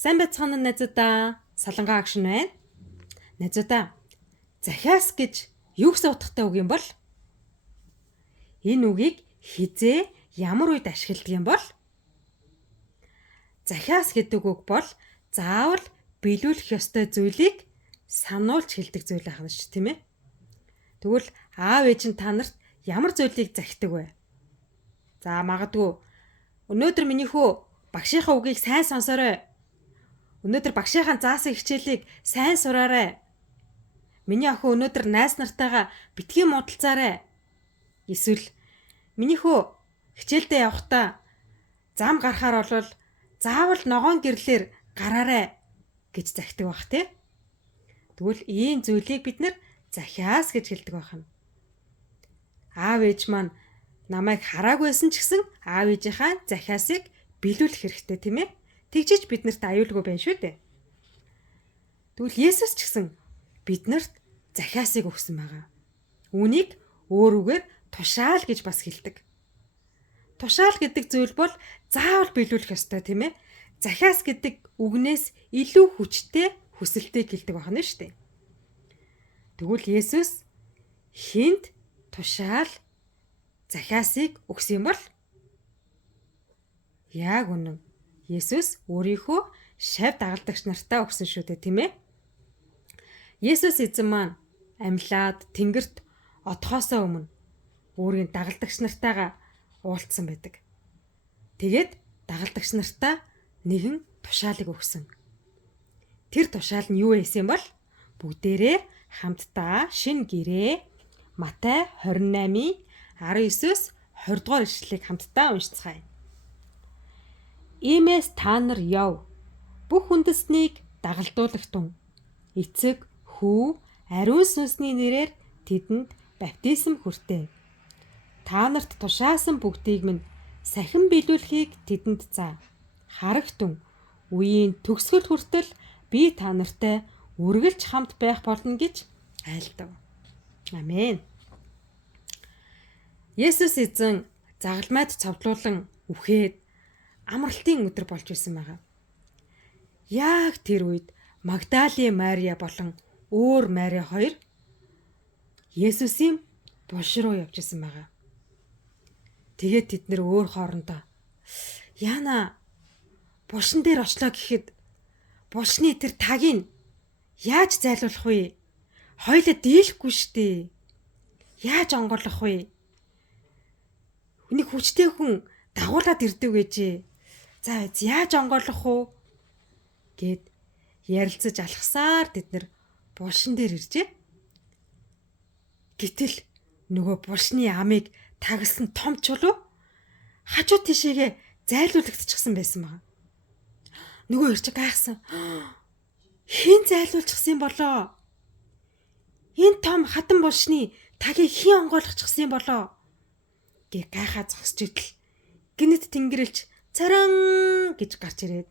Сайн байцгаана уу найзуудаа. Солонгоо агшин байна. Найзуудаа, захиас гэж юу гэсэн утгатай үг юм бол? Энэ үгийг хизээ ямар үед ашигладаг юм бол? Захиас гэдэг үг бол заавал биелүүлэх ёстой зүйлийг сануулж хэлдэг зүйл ахна шүү, тийм ээ? Тэгвэл аав ээж нь та нарт ямар зүйлийг захидаг вэ? За магадгүй өнөөдөр миний хүү багшийнхаа үгийг сайн сонсоорой. Өнөөдөр багшийнхаа заасан хичээлийг сайн сураарай. Миний охин өнөөдөр найз нартайгаа битгий муудалцаарай. Эсвэл миний хүү хичээлдээ явахдаа зам гарахаар бол заавал ногоон гэрлэр гараарай гэж захидаг байх тий. Тэгвэл ийм зүйлийг бид нэр захиас гэж хэлдэг байна. Аав ээж маань намайг хараагүйсэн ч гэсэн аав ээжийнхаа захиасыг биелүүлэх хэрэгтэй тийм ээ. Тэгжиж биднэрт аюулгүй байна шүү дээ. Тэгвэл Есүс ч гэсэн биднэрт захиасыг өгсөн байгаа. Үүнийг өөр үгээр тушаал гэж бас хэлдэг. Тушаал гэдэг зүйл бол заавал биелүүлэх ёстой тийм ээ. Захиас гэдэг үгнээс илүү хүчтэй хүсэлтийг хэлдэг байна шүү дээ. Тэгвэл Есүс хинт тушаал захиасыг өгсөн юм бол? Яг үнэн. Есүс өөрийнхөө шав дагалдагч нартаа өгсөн шүү дээ, тийм ээ? Есүс эзэн маань амьлаад тэнгэрт отохоосоо өмнө өөрийн дагалдагч нартайгаа уулзсан байдаг. Тэгээд дагалдагч нартаа нэгэн тушаалыг өгсөн. Тэр тушаал нь юу байсан бол? Бүгдээрээ хамтдаа шинэ гэрээ Матай 28-ийн 19-с 20 дугаар ишлэлийг хамтдаа уншицгаая. Иймээс та нар яв. Бүх үндэснийг дагалдуулагтун. Эцэг, хүү, ариун сүнсний нэрээр тэдэнд баптизм хүртээ. Та нарт тушаасан бүгдийг минь сахин биелүүлэхийг тэдэнд заа. Харагтун. Үеийн төгсгөл хүртэл би та нартай үргэлж хамт байх болно гэж айлдав. Амен. Есүс эзэн загалмайд цовдлуулан үхээд амралтын өдөр болж байсан байгаа. Яг тэр үед Магдалийн Мария болон өөр Мария хоёр Есүсийн булш руу явж исэн байгаа. Тэгээд тэд нэр өөр хоорондоо яана булшин дээр очлоо гэхэд булшны тэр тагийг яаж зайлуулах вэ? Хоёлаа дийлэхгүй штэ. Яаж онгорлох вэ? Нэг хүчтэй хүн дагуулад ирдэг гэжээ. За яаж онгорлох вэ? Гэд ярилцаж алхсаар тэд нар булшин дээр иржээ. Гэтэл нөгөө булшны амыг тагласан том чулуу хажуу тишээгээ зайлуулагдчихсан байсан байна. Нөгөө ирж гайхсан. Хэн зайлуулчихсан болоо? Энэ том хатан булшны тагийг хэн онгойлгочихсан болоо? Гэ гайхаа зогсож идэл гинэт тэнгэрэлж царан гэж гарч ирээд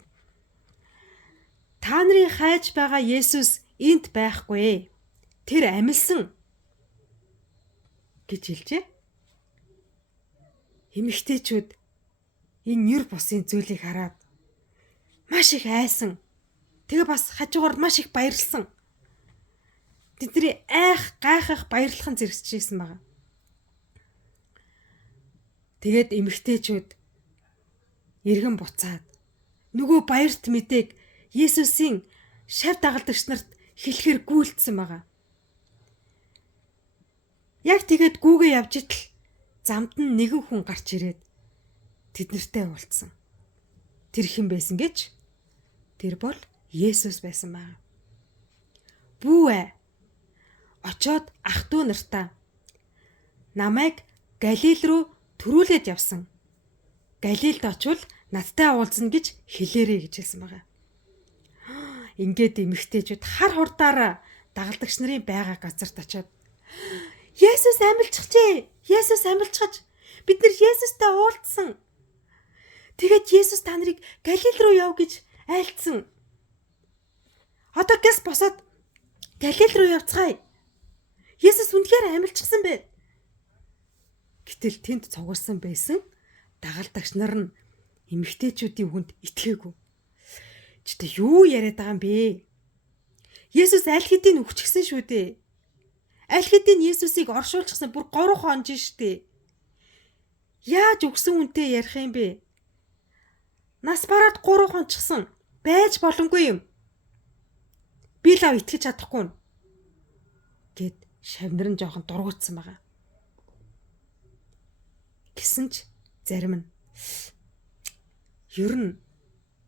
та нарын хайж байгаа Есүс энд байхгүй. Тэр амилсан гэж хэлжээ. Эмэгтэйчүүд энэ юр бусын зүйлийг хараад маш их айсан. Тэгээ бас хажуугаар маш их баярлсан. Тэдний гайхах баярлахын зэрэгцжсэн байгаа. Тэгээд эмэгтэйчүүд эргэн буцаад нөгөө баярт мэдээг Есүсийн шав дагалдагч нарт хэлэхээр гүйлтсэн байгаа. Яг тэгээд гүүгээ явж итл замд нь нэгэн хүн гарч ирээд тэднэртэй уулзсан. Тэр хэн байсан гэж? Тэр бол Есүс байсан байгаа. Бүү очоод ах トゥ нартаа намайг Галил руу төрүүлээд явсан. Галилд очивол надтай уулзна гэж хэлээрэй гэж хэлсэн байгаа. Ингээд эмэгтэйчүүд хар хурдаараа дагалдагч нарын байгаа газарт очиод Есүс амилчихжээ. Есүс амилчгаж бид нар Есүстэй уулзсан. Тэгээд Есүс та нарыг Галил руу яв гэж айлдсан. Одоо гэс босоод Галил руу явцгаая. Есүс үнэхээр амилчихсан бэ. Гэтэл тэнд цугулсан байсан дагалдагч нар нь эмэгтэйчүүдийн үгэнд итгээгүй. Чи тэ юу яриад байгаа юм бэ? Есүс аль хэдийн өгчихсэн шүү дээ. Аль хэдийн Есүсийг оршуулчихсан бүр 3 хонж штэ. Яаж өгсөн үнтэй ярих юм бэ? Нас бараад 3 хончихсан. Байж боломгүй юм. Би лав итгэж чадахгүй гэд шавнар нь жоохон дургуутсан байгаа. Гэсэн ч зарим нь ер нь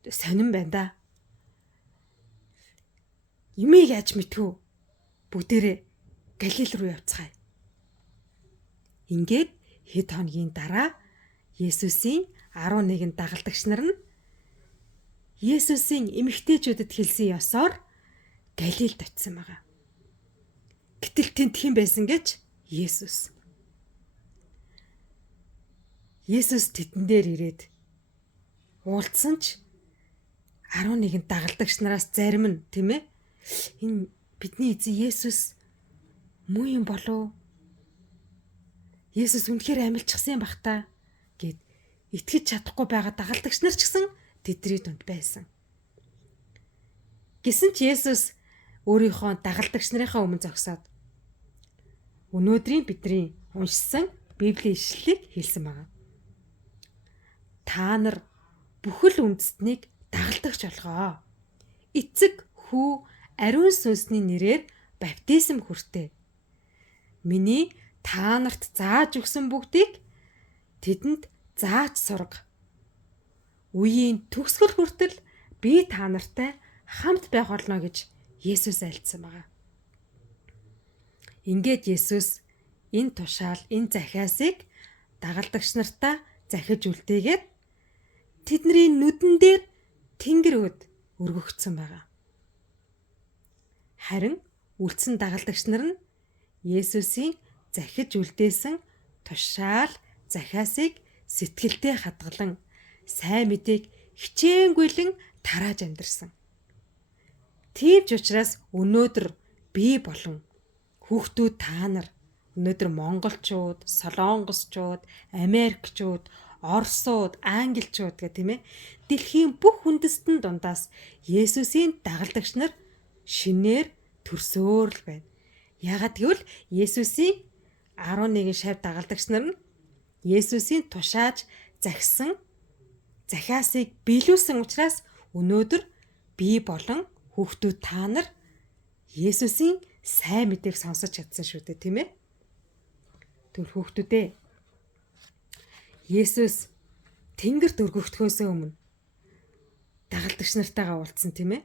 сонирн байна да. Юмыг яаж мэдхүү? Бүгдээрээ Галил руу явцгаая. Ингээд хэд хоногийн дараа Есүсийн 11 дагалдагч нар нь Есүсийн эмэгтэйчүүдэд хэлсэн ёсоор Галилд очисон байгаа. Гэтэл тэнд хэн байсан гэж Есүс. Есүс тэдэн дээр ирээд уулзсан ч 11 дагалдагч нараас зарим нь тийм ээ энэ бидний эзэн Есүс муу юм болов? Есүс үнэхээр амилчихсан юм бах та гэд итгэж чадахгүй байгаа дагалдагч нар ч гэсэн тэдний дунд байсан. Гэсэн ч Есүс өөрийнхөө дагалдагч нарынхаа өмнө зогсоод өнөөдрийн бидний уншсан Библийн ишлэлийг хэлсэн байна. Та нар бүхэл үндэстнийг дагалдагч болгоо. Эцэг, хүү, ариун сүнсний нэрээр баптизм хүртээ. Миний та нарт зааж өгсөн бүгдийг тэдэнд зааж сурга. Үеийн төгсгөл хүртэл би та нартай хамт байх болно гэж Есүс альцсан байна. Ингээд Есүс энэ тушаал, энэ захиасыг дагалдагч нартаа захиж үлдээгээд тэдний нүдэн дээр тэнгэр өд өргөгдсөн байна. Харин үлдсэн дагалдагч нар нь Есүсийн захиж үлдээсэн тушаал, захиасыг сэтгэлдээ хадгалан сайн мэдээг хичээнгүйлэн тарааж амьдэрсэн. Тийм ч учраас өнөөдөр би болон хүүхдүүд та нар өнөөдөр монголчууд, солонгосчууд, америкчууд, орсууд, англичууд гэх тийм ээ дэлхийн бүх үндэстэн дундаас Есүсийн дагалдагч нар шинээр төрсөөр л байна. Яагад гэвэл Есүсийн 11 шав дагалдагч нар нь Есүсийн тушааж захисан захиасыг биелүүлсэн учраас өнөөдөр би болон хүүхдүүд та нар Есүсийн сайн мэдээг сонсож чадсан шүү дээ, тийм ээ? Түр хүүхдүүдээ Есүс тэнгэрт өргөгдөхөөс өмнө дагалдагч нартайгаа уулзсан, тийм ээ?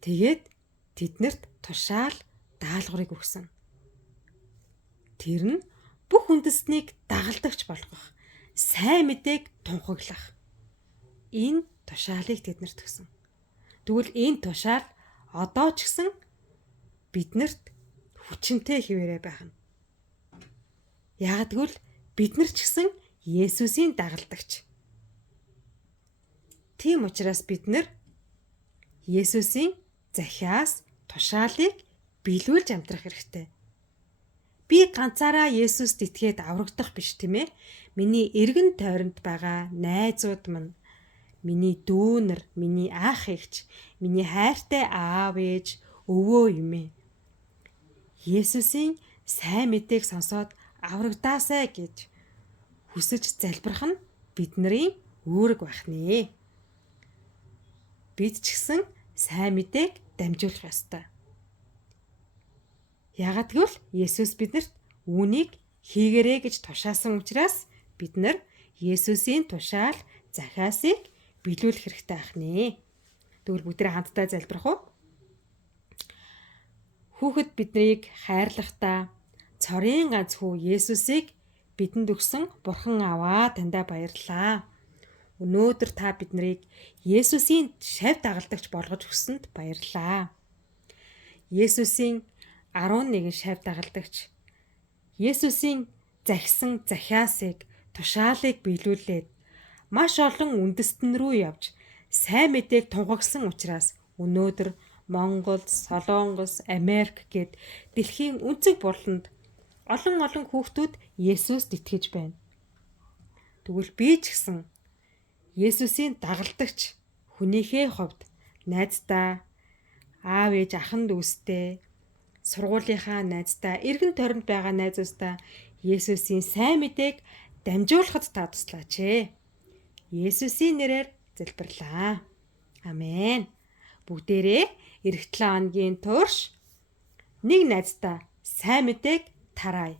Тэгээд тэднэрт тушаал даалгаврыг өгсөн. Тэр нь бүх үндэстнийг дагалдагч болгох, сайн мэдээг тунхаглах. Энэ тушаалыг тэднэрт өгсөн. Тэгвэл энэ тушаал одоо ч гэсэн биднэрт хүчинтэй хിവэрэ байна. Яг тэгвэл бид нар ч гэсэн Есүсийн дагалдагч. Тийм учраас бид нар Есүсийн захиас, тушаалыг биелүүлж амьдрах хэрэгтэй. Би ганцаараа Есүст итгээд аврагдах биш, тийм ээ? Миний эргэн тойронд байгаа найзууд минь, миний дүүнер, миний ах эгч, миний хайртай аав ээж, өвөө эмээ. Есүсийн сайн мэдээг сонсоод аврагдаасай гэж хүсэж залбирах нь бидний үүрэг байх нэ. Бид ч гэсэн сайн мэдээг дамжуулах ёстой. Яагад гэвэл Есүс биднэрт үүнийг хийгэрэй гэж тушаасан учраас бид нар Есүсийн тушаал, захиасыг биелүүлэх хэрэгтэй ах нэ. Тэгвэл бүгдээ хамтдаа залбирах уу? Хүүхэд биднийг хайрлахдаа цорын ганц хүү Есүсийг бидэнд өгсөн Бурхан Аваа таньда баярлалаа. Өнөөдөр та биднийг Есүсийн шав дагалдагч болгож өгсөнд баярлалаа. Есүсийн 11 шав дагалдагч Есүсийн захисан захиасыг, тушаалыг биелүүлээд маш олон үндэстэн рүү явж сайн мэдээг тунхагласан учраас өнөөдөр Монгол, Солонгос, Америк гэд дэлхийн өнцөг бурланд олон хүүхдүүд Есүст итгэж байна. Тэгвэл би ч гэсэн Есүсийн дагалдагч хүнийхээ хувьд найздаа, аав ээж ахын дүүстэй, сургуулийнхаа найздаа, эргэн тойронд байгаа найзуудаа Есүсийн сайн мэдээг дамжуулахад та туслаач ээ. Есүсийн нэрээр залбирлаа. Амен. Бүгдээрээ эх 7 хоногийн турш нэг найздаа сайн мэдээг тараая.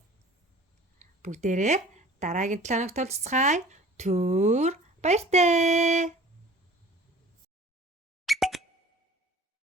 Бүгдээрээ дараагийн 7 хоногт уулзцгаая. Түр баяртай.